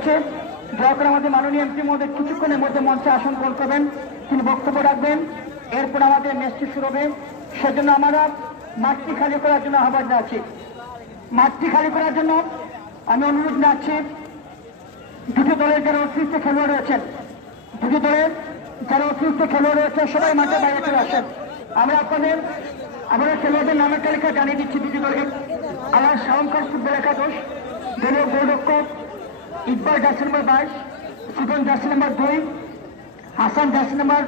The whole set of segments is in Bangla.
রয়েছে। দয়া করে আমাদের মাননীয় এমপি মহোদয় কিছুক্ষণের মধ্যে মঞ্চে আসন গ্রহণ করবেন। তিনি বক্তব্য রাখবেন। এরপর আমাদের ম্যাচটি শুরু হবে সেজন্য আমরা মাঠটি খালি করার জন্য আহ্বান জানাচ্ছি। মাঠটি খালি করার জন্য আমি অনুরোধ জানাচ্ছি, দুটো দলের যারা অতিরিক্ত খেলোয়াড় রয়েছেন, দুটো দলের যারা অতিরিক্ত খেলোয়াড় রয়েছে সবাই মাঠে বাইরে চলে আসেন। আমরা আপনাদের আমাদের খেলোয়াড়দের নামের তালিকা জানিয়ে দিচ্ছি দুটি দলের আমার শাহমখান ফুটবল একাদশ, দলীয় গোলরক্ষক ইকবাল জার্সি নম্বর বাইশ সুজন জার্সি নম্বর দুই হাসান জার্সি নম্বর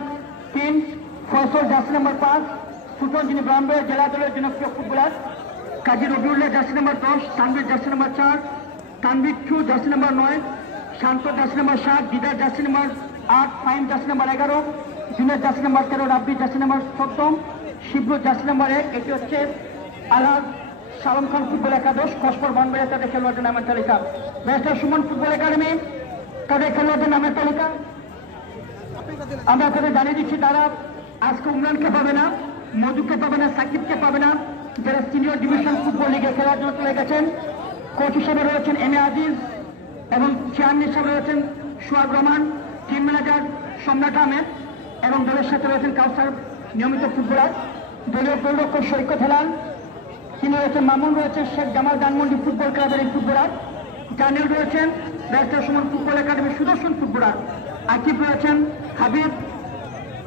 তিন ফসল জার্সি নম্বর পাঁচ সুজন যিনি ব্রাহ্মণবাড়িয়া জেলা দলের জনপ্রিয় footballer Kazi Rabiullah jersey number দশ তানবির জার্সি নম্বর চার তানবির টু জার্সি নম্বর নয় শান্ত জার্সি নম্বর সাত দিদার জার্সি নম্বর আট ফাইন জার্সি নম্বর এগারো জুনের জার্সি নম্বর তেরো রাব্বি জার্সি নম্বর সপ্তম শিব্র জার্সি নম্বর এক এটি হচ্ছে আলাদ সালম খান ফুটবল একাদশ, কসপর বানবাড়িয়া তাদের খেলোয়াড়দের নামের তালিকা। ব্যারিস্টার সুমন ফুটবল একাডেমি, তাদের খেলোয়াড়দের নামের তালিকা। আমরা তাদের জানিয়ে দিচ্ছি, তারা আজকে উমরানকে পাবে না, মধুকে পাবে না, সাকিবকে পাবে না। যারা সিনিয়র ডিভিশন ফুটবল লিগে খেলার জন্য চলে গেছেন, কোচ হিসেবে রয়েছেন এম এ আজিজ এবং চেয়ারম্যান হিসেবে রয়েছেন সোহাগ রহমান, টিম ম্যানেজার সম্রাট আহমেদ এবং দলের সাথে রয়েছেন কাউসার, নিয়মিত ফুটবলার। দলীয় গোলরক্ষক সৈকত হেলাল তিনি রয়েছেন মামুন রয়েছেন শেখ জামাল ধানমন্ডি ফুটবল ক্লাবের এই ফুটবলার। জানিল রয়েছেন ব্যারিস্টার সুমন ফুটবল একাডেমির সুদর্শন ফুটবলার। আকিব রয়েছেন, হাবিব।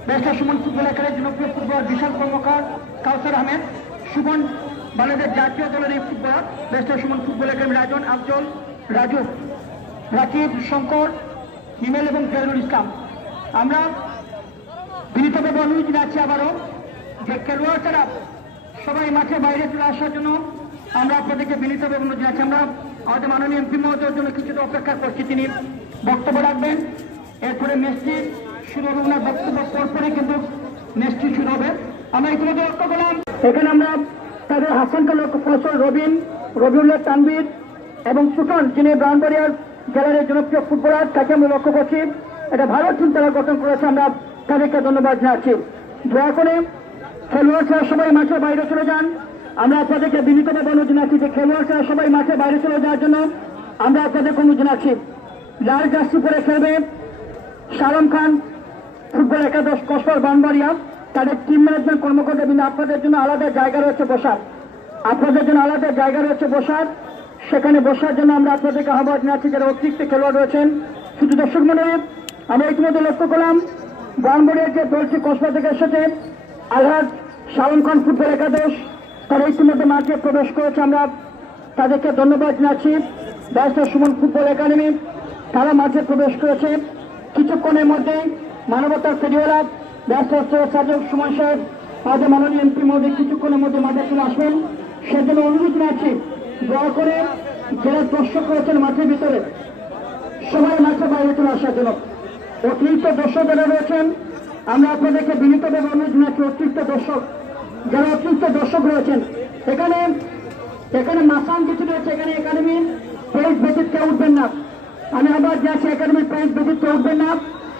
ব্যারিস্টার সুমন ফুটবল একাডেমির জনপ্রিয় ফুটবলার, বিশাল কর্মকার কাউসার আহমেদ। সুমন বাংলাদেশ জাতীয় দলের এই footballer. Barrister Sumon football academy Rajon Afzal, Raju, Rakib, Shankar, Himel এবং ফেরুল ইসলাম। আমরা বিনীতভাবে অনুরোধ জানাচ্ছি আবারও যে খেলোয়াড় ছাড়া সবাই মাঠে বাইরে চলে আসার জন্য আমরা আপনাদেরকে বিনীতভাবে অনুরোধ জানাচ্ছি। আমরা আমাদের মাননীয় এমপি মহোদয়ের জন্য কিছুটা অপেক্ষা করছি। তিনি বক্তব্য রাখবেন। এরপরে ম্যাচটি শুরু হবে ওনার বক্তব্য পরপরই, কিন্তু ম্যাচটি শুরু হবে। আমরা ইতিমধ্যে লক্ষ্য করলাম, এখানে আমরা তাদের হাসানকে লক্ষ্য ফসল রবিন, রবিউল্লাহ তানবির এবং সুটন যিনি ব্রাহ্মণবাড়িয়ার জেলার জনপ্রিয় ফুটবলার, তাকে আমরা লক্ষ্য করছি। এটা ভালো টিম তারা গঠন করেছে। আমরা তাদেরকে ধন্যবাদ জানাচ্ছি। দয়া করে খেলোয়াড় ছাড়া সবাই মাঠের বাইরে চলে যান। আমরা আপনাদেরকে বিনীতভাবে অনুরোধ জানাচ্ছি যে খেলোয়াড় ছাড়া সবাই মাঠের বাইরে চলে যাওয়ার জন্য আমরা আপনাদেরকে অনুরোধ জানাচ্ছি। লাল জার্সি পরে খেলবে শালম খান, ফুটবল একাদশ কসবার বানবাড়িয়া। তাদের টিম ম্যানেজমেন্ট কর্মকর্তা কিন্তু আপনাদের জন্য আলাদা জায়গা রয়েছে বসার। আপনাদের জন্য আলাদা জায়গা রয়েছে বসার। সেখানে বসার জন্য আমরা আপনাদেরকে আহ্বান জানাচ্ছি যারা অতিরিক্ত খেলোয়াড় রয়েছেন। শুধু দর্শক মনে আমরা ইতিমধ্যে লক্ষ্য করলাম বানবাড়িয়ার যে দলটি কসবা থেকে এসেছে, আলহাজ শালম খান ফুটবল একাদশ, তারা ইতিমধ্যে মাঠে প্রবেশ করেছে আমরা। তাদেরকে ধন্যবাদ জানাচ্ছি। ব্যারিস্টার সুমন ফুটবল একাডেমি, তারা মাঠে প্রবেশ করেছে। কিছুক্ষণের মধ্যে মানবতার ফেরিওয়ালা ব্যারিস্টার সাজক সুমন সাহেব, আমাদের মাননীয় এমপি মধ্যে কিছুক্ষণের মধ্যে মাঠে চলে আসবেন। সেজন্য অনুরোধ জানাচ্ছি, দয়া করে যারা দর্শক রয়েছেন মাঠের ভিতরে, সবাই মাঠে বাইরে চলে আসার জন্য। অতিরিক্ত দর্শক যারা রয়েছেন। আমরা আপনাদেরকে বিনীতভাবে অনুরোধ জানাচ্ছি, অতিরিক্ত দর্শক যারা অতিরিক্ত দর্শক রয়েছেন, এখানে এখানে মাসান কিছু রয়েছে, এখানে একাডেমি প্রাইজ ব্যতীত কেউ উঠবেন না। আমি আবার যাচ্ছি একাডেমির প্রাইজ ব্যতীত কেউ উঠবেন না।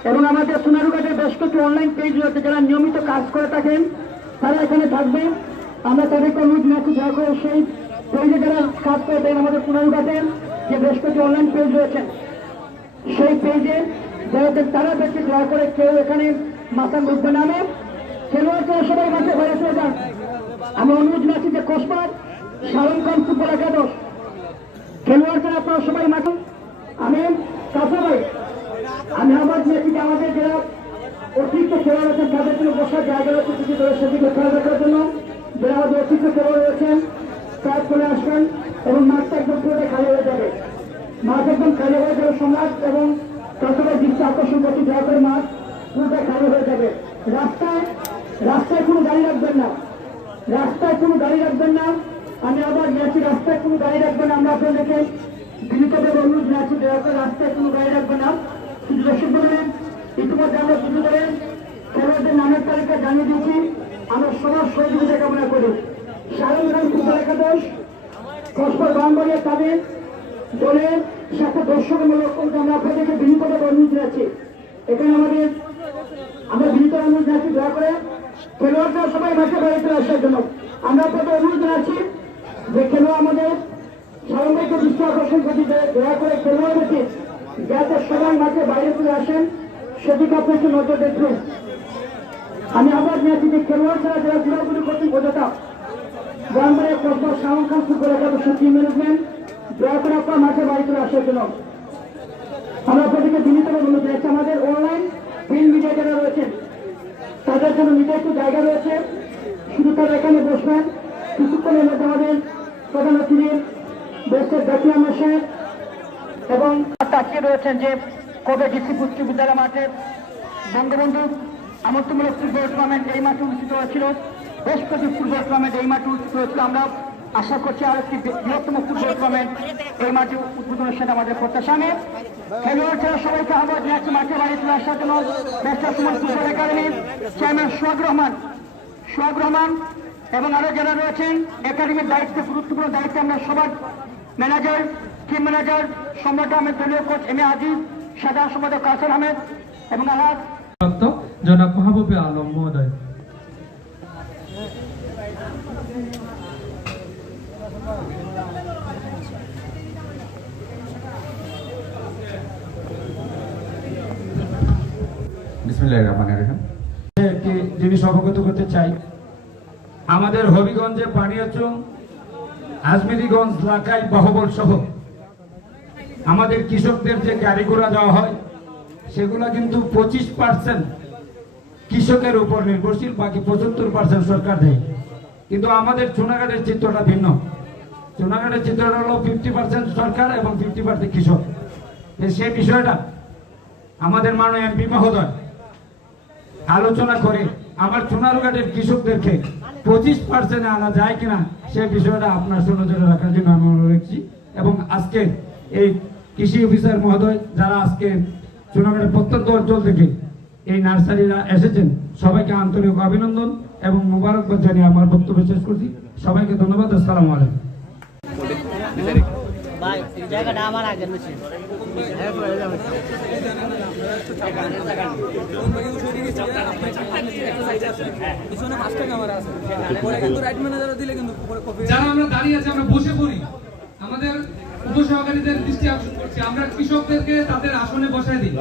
এবং আমাদের সোনারুঘাটের বেশ কিছু অনলাইন পেজ রয়েছে, যারা নিয়মিত কাজ করে থাকেন, তারা এখানে থাকবে। আমরা তাদেরকে অনুরোধ জানাচ্ছি দয়া করে সেই পেজে যারা কাজ করে থাকেন আমাদের সোনারুঘাটের যে বেশ কিছু অনলাইন পেজ রয়েছে, সেই পেজে যারা তারা ব্যক্তি দয়া করে কেউ এখানে মাথা উঠবে নামে। খেলোয়াড় সবাই মাঠে বাইরে চলে যান। আমি অনুরোধ জানাচ্ছি যে শালম খান ফুটবল একাদশ। খেলোয়াড়দের আপনারা সবাই মাঠে। আমি কাছে আমি দিয়েছি যে আমাদের যারা অতিরিক্ত খেলোয়াড় আছেন, তাদের জন্য বসার জায়গা রয়েছে, কিছু সেদিকে খেলা দেখার জন্য। যারা আমাদের অতিরিক্ত খেলোয়াড় রয়েছেন, তারা চলে আসবেন এবং মাঠটা একদম পুরোটা খালি হয়ে যাবে। মাঠ একদম খালি হয়ে যাবে সমাজ এবং তাছাড়া দৃষ্টি আকর্ষণ করতে দয়া করে মাঠ পুরোটা খালি হয়ে যাবে। রাস্তায় রাস্তায় কোনো গাড়ি রাখবেন না। রাস্তায় কোনো গাড়ি রাখবেন না। আমি আবার গেছি রাস্তায় কোনো গাড়ি রাখবেন না। আমরা আপনাদেরকে বিনীতভাবে অনুরোধ জানাচ্ছি রাস্তায় কোনো গাড়ি রাখবেন না। শুধু দর্শক বলবেন ইতিমধ্যে আমরা শুরু করে খেলোয়াড়দের নামের তালিকা জানিয়ে দিয়েছি। আমরা সবার সহযোগিতা কামনা করি। খান ফুটবল একাদশ কসবার বাংবাড়িয়া তাদের দলের সাথে দর্শকমূলক করতে আমরা আপনাদেরকে বিনীতভাবে অনুরোধ জানাচ্ছি। এখানে আমাদের, আমরা বিনীত অনুরোধ জানাচ্ছি, দয়া করে খেলোয়াড়রা সবাই মাঠে চলে আসার জন্য। আমরা আপনাদের অনুরোধ জানাচ্ছি যে খেলোয়াড় আমাদের স্বাভাবিক দৃষ্টি আকর্ষণ করছি দয়া করে খেলোয়াড় ব্যক্তি যাতে সবাই মাঠে বাইরে চলে আসেন, সেদিকে আপনি একটু নজর দেখবেন। আমি আবার নিয়েছি যে খেলোয়াড় ছাড়া যারা ঘোরাঘুরি করছেন বোঝাটা গ্রামবাড়ি কসবা শাহন খান ফুটবল একাদশ টিম ম্যানেজমেন্ট দয়া করে আপনার মাঠে বাড়ি চলে আসার জন্য। আমরা আপনাদেরকে বিনীতভাবে অনুরোধ জানাচ্ছি, আমাদের অনলাইন প্রিন্ট মিডিয়া যারা রয়েছেন তাদের জন্য নিজস্ব জায়গা রয়েছে। শুধু তারা এখানে বসবেন। কিছুক্ষণের মধ্যে আমাদের প্রধান অতিথি দেশের জাতীয় মশাই এবং তাকিয়ে রয়েছেন যে কবে ডিসি উচ্চ বিদ্যালয় মাঠে বঙ্গবন্ধু আমন্ত্রমূলক ফুটবল টুর্নামেন্ট এই মাঠে অনুষ্ঠিত হয়েছিল। বেশ কিছু ফুটবল টুর্নামেন্ট এই মাঠে অনুষ্ঠিত হয়েছিল। আমরা আশা করছি আর একটি বৃহত্তম ফুটবল টুর্নামেন্ট এই মাঠে উদ্বোধনের সাথে আমাদের প্রত্যাশা। নেই সবাইকে আহ্বান জানাচ্ছি মাঠে বাড়ি চলে আসার জন্য। ব্যস্ত সময় ফুটবল একাডেমির চেয়ারম্যান সোহাগ রহমান সোহাগ রহমান এবং আরও যারা রয়েছেন, একাডেমির দায়িত্বে, গুরুত্বপূর্ণ দায়িত্বে আমরা সবার ম্যানেজার টিম ম্যানেজার সম্রাট আহমেদ, দলীয় কোচ এম এ আজিজ, সাধারণ সম্পাদক কাসর আহমেদ এবং আলাদ জনাব মাহবুবে আলম মহোদয়। বিসমিল্লাহ জিনিস অবগত করতে চাই, আমাদের হবিগঞ্জে পানিয়াচং আজমেরিগঞ্জ এলাকায় বাহবল সহ আমাদের কৃষকদের যে গাড়ি ঘোড়া দেওয়া হয়, সেগুলো কিন্তু পঁচিশ পার্সেন্ট কৃষকের উপর নির্ভরশীল, বাকি পঁচাত্তর পার্সেন্ট সরকার দেয়। কিন্তু আমাদের চুনাঘাটের চিত্রটা ভিন্ন। চুনাঘাটের চিত্রটা হলো ফিফটি পার্সেন্ট সরকার এবং ফিফটি পার্সেন্ট কৃষক। সেই বিষয়টা আমাদের মাননীয় এমপি মহোদয় আলোচনা করে আমার সোনারঘাটের কৃষকদেরকে পঁচিশ পার্সেন্টে আনা যায় কিনা সে বিষয়টা আপনার সুনজরে রাখার জন্য আমি অনুরোধ রাখছি এবং আজকে এই কৃষি অফিসার মহোদয় যারা আজকে সোনারঘাটের প্রত্যন্ত অঞ্চল থেকে এই নার্সারিরা এসেছেন, সবাইকে আন্তরিক অভিনন্দন এবং মোবারকবাদ জানিয়ে আমার বক্তব্য শেষ করছি। সবাইকে ধন্যবাদ, আসসালামু আলাইকুম। ভাই জায়গাটা আমার আগের মেশিন কিন্তু যারা আমরা দাঁড়িয়ে আছি আমরা বসে পড়ি। আমাদের উপসহকারীদের দৃষ্টি আকর্ষণ করছি। আমরা কৃষকদেরকে তাদের আসনে বসায় দিই।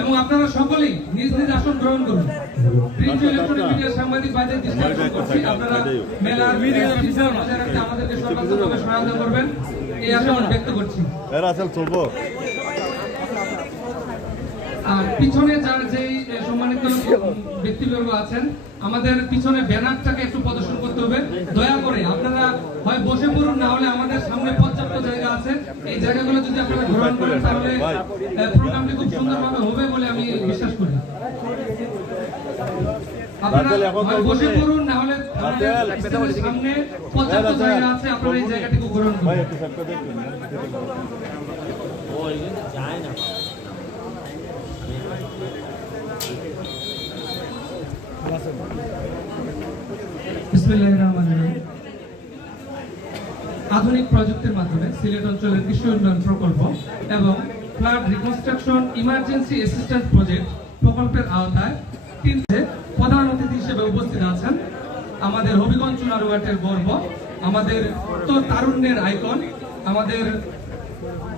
এবং আপনারা সকলেই নিজ নিজ আসন গ্রহণ করুন। প্রিন্ট ইলেকট্রনিক মিডিয়া সাংবাদিক ভাইদের দৃষ্টি আকর্ষণ করছি। আপনারা মেলার আমাদেরকে সর্বাত্মকভাবে সহায়তা করবেন। এই আশা ব্যক্ত করছি। আর পিছনে যার যেই ব্যক্তিবর্গ আছেন। আমাদের পিছনে ব্যানারটাকে একটু প্রদর্শন করতে হবে। দয়া করে আপনারা হয় বসে পড়ুন না হলে আমাদের সামনে পর্যাপ্ত জায়গা আছে। এই জায়গাগুলো যদি আপনারা গ্রহণ করেন তাহলে প্রোগ্রামটি খুব সুন্দরভাবে হবে বলে আমি বিশ্বাস করি। আপনারা হয় বসে পড়ুন না হলে সামনে পর্যাপ্ত জায়গা আছে আপনারা এই জায়গাটিকে গ্রহণ করুন। আধুনিক প্রযুক্তির মাধ্যমে সিলেট অঞ্চলের কৃষি উন্নয়ন প্রকল্প এবং flood reconstruction emergency assistance project প্রকল্পের আওতায় তিনটে প্রধান অতিথি হিসেবে উপস্থিত আছেন। আমাদের হবিগঞ্জ চুনারুঘাটের গর্ব, আমাদের তো তারুণ্যের আইকন, আমাদের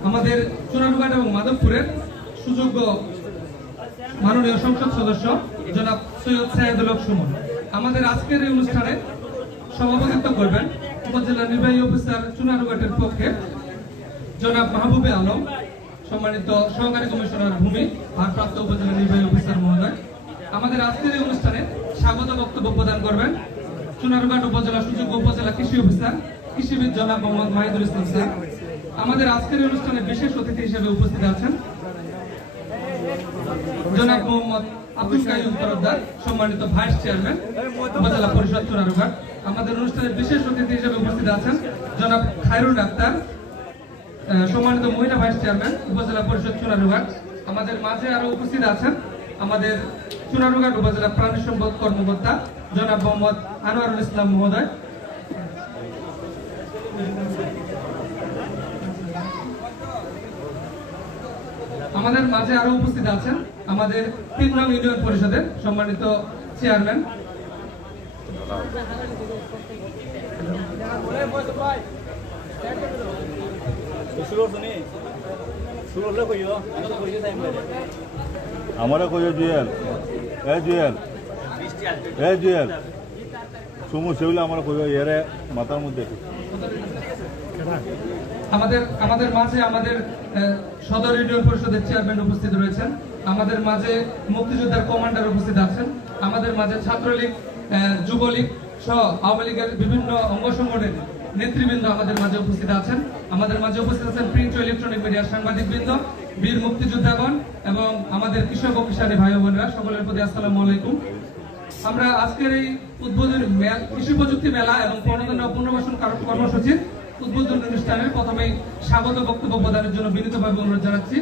আমাদের চুনারুঘাট এবং মাধবপুরের সুযোগ্য মাননীয় সংসদ সদস্য জনাব সৈয়দ সাহেদুল হক সুমন। আমাদের আজকের এই অনুষ্ঠানে সভাপতিত্ব করবেন উপজেলা নির্বাহী অফিসার চুনারুঘাটের পক্ষে জনাব মাহবুবে আলম, সম্মানিত সহকারী কমিশনার ভূমি, ভারপ্রাপ্ত উপজেলা নির্বাহী অফিসার মহোদয়। আমাদের আজকের এই অনুষ্ঠানে স্বাগত বক্তব্য প্রদান করবেন চুনারুঘাট উপজেলা সুযোগ্য উপজেলা কৃষি অফিসার, কৃষিবিদ জনাব মোহাম্মদ মাহিদুল ইসলাম স্যার। আমাদের আজকের অনুষ্ঠানে বিশেষ অতিথি হিসেবে উপস্থিত আছেন জনাব মোহাম্মদ আব্দুল কাইম তরফদার সম্মানিত ভাইস চেয়ারম্যান, উপজেলা পরিষদ চুনারুঘাট আমাদের অনুষ্ঠানে বিশেষ অতিথি হিসেবে উপস্থিত আছেন জনাব খায়রুল ডাক্তার সম্মানিত মহিলা ভাইস চেয়ারম্যান, উপজেলা পরিষদ চুনারুঘাট আমাদের মাঝে আরও উপস্থিত আছেন আমাদের চুনারুঘাট উপজেলা প্রাণী সম্পদ কর্মকর্তা জনাব মোহাম্মদ আনোয়ারুল ইসলাম মহোদয়। আমাদের মাঝে আরও উপস্থিত আছেন আমাদের তিন ইউনিয়ন পরিষদের সম্মানিত চেয়ারম্যান। আমারে কই জুয়েল। এ জুয়েল। এ জুয়েল। সুমু সেগুলো আমার কইও, এরে মাথার মধ্যে। আমাদের আমাদের মাঝে আমাদের সদর ইউনিয়ন পরিষদের চেয়ারম্যান উপস্থিত রয়েছেন। আমাদের মাঝে মুক্তিযোদ্ধার কমান্ডার উপস্থিত আছেন। আমাদের মাঝে ছাত্রলীগ যুবলীগ সহ আওয়ামী লীগের বিভিন্ন অঙ্গ সংগঠনের নেতৃবৃন্দ আমাদের মাঝে উপস্থিত আছেন। আমাদের মাঝে উপস্থিত আছেন প্রিন্ট ইলেকট্রনিক মিডিয়ার সাংবাদিক বৃন্দ বীর মুক্তিযোদ্ধাগণ এবং আমাদের কৃষক ও কিষানী ভাই বোনেরা, সকলের প্রতি আসসালামু আলাইকুম। আমরা আজকের এই উদ্বোধনী কৃষি প্রযুক্তি মেলা এবং প্রণোদনা পুনর্বাসন কার- কর্মসূচির উদ্বোধনী অনুষ্ঠানের প্রথমেই স্বাগত বক্তব্য প্রদানের জন্য বিনীতভাবে অনুরোধ জানাচ্ছি।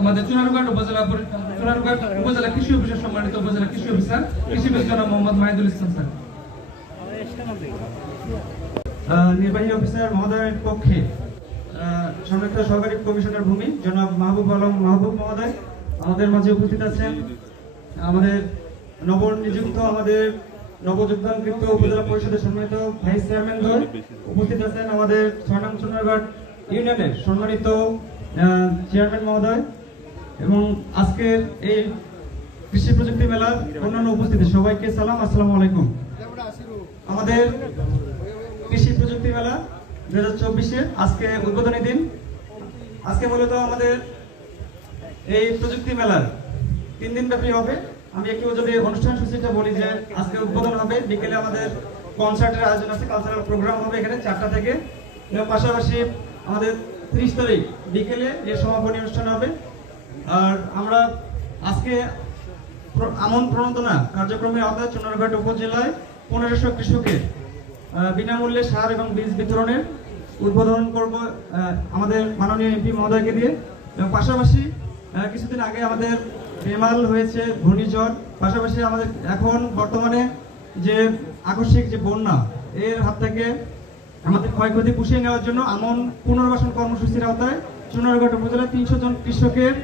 আমাদের চুনারুঘাট উপজেলা চুনারুঘাট উপজেলা কৃষি সম্মানিত উপজেলা কৃষি অফিসার মোহাম্মদ মাহিদুল ইসলাম স্যার। নির্বাহী অফিসার মহোদয়ের পক্ষে সংরক্ষিত সহকারী কমিশনার ভূমি জনাব মাহবুব আলম মাহবুব মহোদয়, আমাদের মাঝে উপস্থিত আছেন। আমাদের নবনিযুক্ত আমাদের নবযোগদানকৃত উপজেলা পরিষদের সম্মানিত ভাইস চেয়ারম্যান দ্বয় উপস্থিত আছেন আমাদের ছয় নং সোনারঘাট ইউনিয়নের সম্মানিত চেয়ারম্যান মহোদয় এবং আজকের এই কৃষি প্রযুক্তি মেলার অন্যান্য উপস্থিতি। সবাইকে সালাম, আসসালামু আলাইকুম। আমাদের কৃষি প্রযুক্তি মেলা দু হাজার চব্বিশে আজকে উদ্বোধনী দিন। আজকে মূলত আমাদের এই প্রযুক্তি মেলার তিন দিন ব্যাপী হবে। আমি একটু যদি অনুষ্ঠান সূচিটা বলি যে, আজকে উদ্বোধন হবে। বিকেলে আমাদের কনসার্টের আয়োজন আছে কালচারাল প্রোগ্রাম হবে এখানে চারটা থেকে। এবং পাশাপাশি আমাদের ত্রিশ তারিখ বিকেলে এর সমাপনী অনুষ্ঠান হবে। আর আমরা আজকে আমন প্রণোদনা কার্যক্রমের আওতায় চুনারঘাট উপজেলায় পনেরোশো কৃষকের বিনামূল্যে সার এবং বীজ বিতরণের উদ্বোধন করব আমাদের মাননীয় এমপি মহোদয়কে দিয়ে। এবং পাশাপাশি কিছুদিন আগে আমাদের বেমাল হয়েছে, ঘূর্ণিঝড়, পাশাপাশি আমাদের এখন বর্তমানে যে আকস্মিক যে বন্যা, এর হাত থেকে আমাদের ক্ষয়ক্ষতি পুষিয়ে নেওয়ার জন্য আমন পুনর্বাসন কর্মসূচির আওতায় চুনারঘাট উপজেলায় তিনশো জন কৃষকের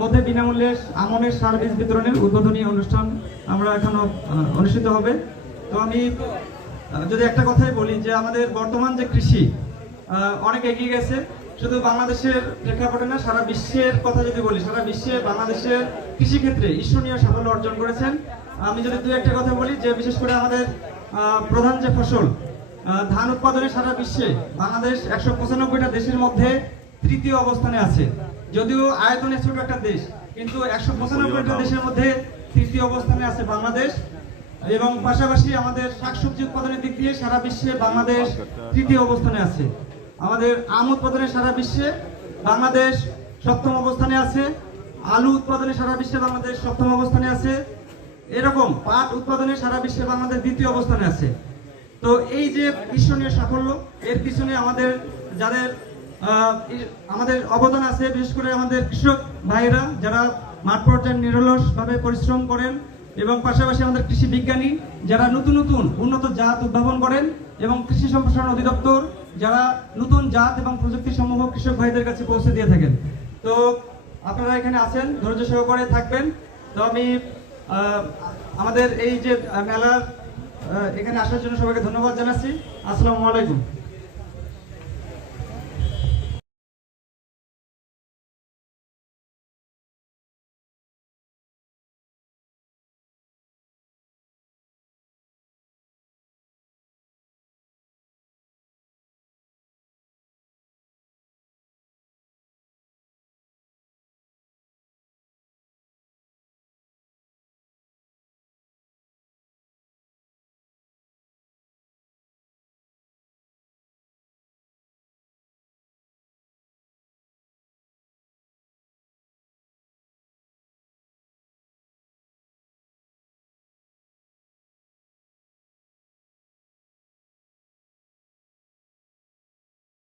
মধ্যে বিনামূল্যে আমনের সার বীজ বিতরণের উদ্বোধনী অনুষ্ঠান আমরা এখনও অনুষ্ঠিত হবে। তো আমি যদি একটা কথাই বলি যে আমাদের বর্তমান যে কৃষি অনেক এগিয়ে গেছে। শুধু বাংলাদেশের প্রেক্ষাপটে না সারা বিশ্বের কথা যদি বলি সারা বিশ্বে বাংলাদেশের কৃষিক্ষেত্রে ঈশ্বরীয় সাফল্য অর্জন করেছেন। আমি যদি দু একটা কথা বলি যে বিশেষ করে আমাদের প্রধান যে ফসল ধান উৎপাদনে সারা বিশ্বে বাংলাদেশ একশো পঁচানব্বইটা দেশের মধ্যে তৃতীয় অবস্থানে আছে। যদিও আয়তনে ছোট একটা দেশ কিন্তু একশো পঁচানব্বইটা দেশের মধ্যে তৃতীয় অবস্থানে আছে বাংলাদেশ। এবং পাশাপাশি আমাদের শাকসবজি উৎপাদনের দিক দিয়ে সারা বিশ্বে বাংলাদেশ তৃতীয় অবস্থানে আছে। আমাদের আম উৎপাদনে সারা বিশ্বে বাংলাদেশ সপ্তম অবস্থানে আছে, আলু উৎপাদনে সারা বিশ্বে বাংলাদেশ সপ্তম অবস্থানে আছে, এরকম পাট উৎপাদনে সারা বিশ্বে বাংলাদেশ দ্বিতীয় অবস্থানে আছে। তো এই যে ঈশ্বরীয় সাফল্য, এর পিছনে আমাদের যাদের আমাদের অবদান আছে, বিশেষ করে আমাদের কৃষক ভাইরা যারা মাঠ পর্যায়ে নিরলস ভাবে পরিশ্রম করেন এবং পাশাপাশি আমাদের কৃষি বিজ্ঞানী যারা নতুন নতুন উন্নত জাত উদ্ভাবন করেন এবং কৃষি সম্প্রসারণ অধিদপ্তর যারা নতুন জাত এবং প্রযুক্তি সমূহ কৃষক ভাইদের কাছে পৌঁছে দিয়ে থাকেন। তো আপনারা এখানে আছেন, ধৈর্য সহকারে থাকবেন। তো আমি আমাদের এই যে মেলা মেলার এখানে আসার জন্য সবাইকে ধন্যবাদ জানাচ্ছি। আসসালামু আলাইকুম।